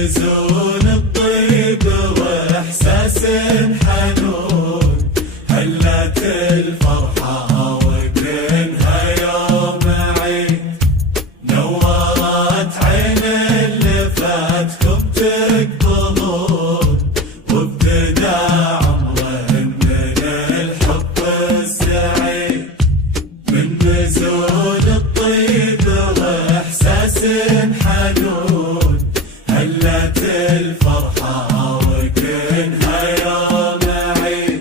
نزول الطيب واحساس حنون، هلت الفرحة وكأنها يوم عيد، نورت عين اللي فاتكم تقبلون، وابتدى عمره من الحب السعيد. من نزول الطيب واحساس حنون، هلت الفرحة وكأنها يوم عيد،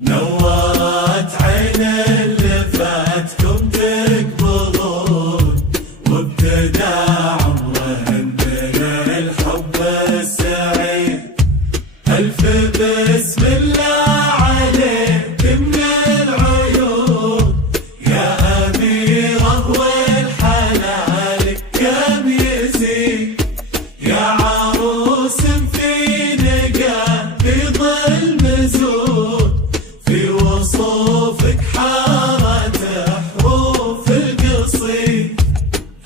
نورت عين اللي فاتكم تقبلون، وابتدى عمره من الحب السعيد. ألف بسم الله عليك من العيون، يا أميرة والحلال كم يزيد، يا عروس في نقا في ظل مزون، في وصوفك حارت حروف القصيد.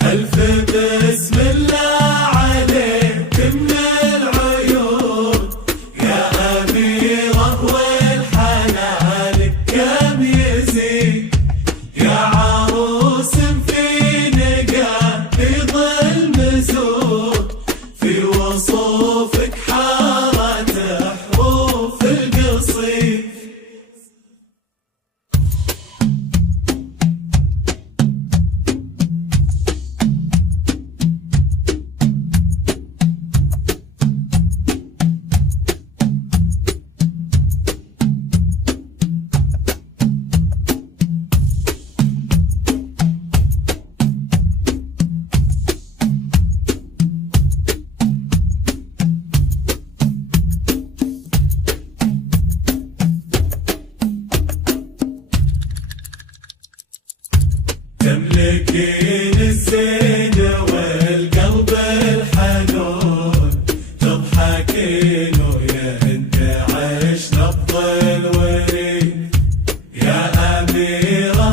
ألف بسم الله عليك من العيون، يا أميرة والحلال كم يزيد، يا عروس في نقا في ظل مزون، في وصوفك حارت حروف القصيد. تملكين الزين والقلب الحنون، تضحكين ويا انت عيش نبض الوريد، يا أميرة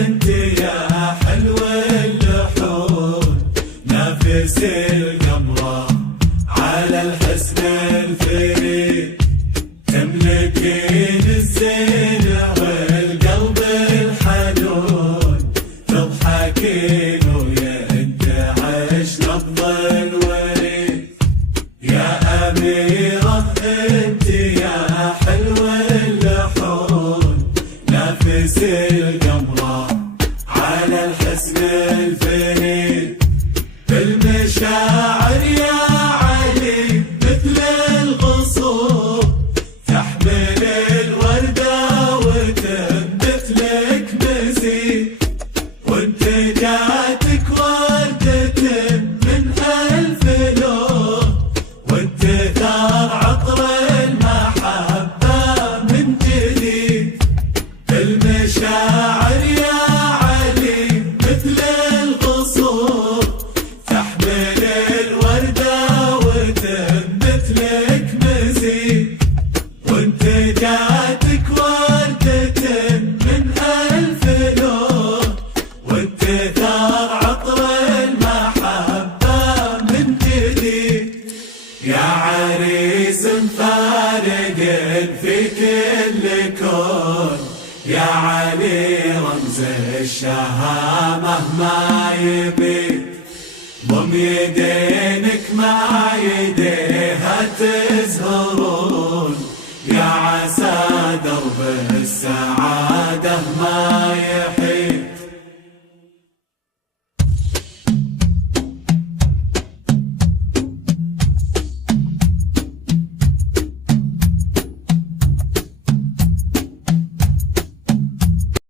انت يا حلو اللحون، نافس القمرة على الحسن الفريد. تملكين الزين والقلب الحنون، تضحكين ويا انت عيش نبض الوريد، يا أميرة انت يا حلو اللحون، نافس القمرة على الحسن الفريد. بالمشاعر يا علي مثل الغصون، تحمل الوردة وتنبت لك مزيد، وانت جاتك وردة من ألف لون، وانت ثار عطر المحبة من جديد. المشاعر يا علي مثل الغصون، تحمل الوردة وتنبت لك مزيد، وانت جاتك وردة من ألف لون، وانت ثار عطر المحبة من جديد. يا عريس مفارق في كل كون، يا علي رمز الشهامة ما يبيد، ضم يدينك مع يديها تزهرون،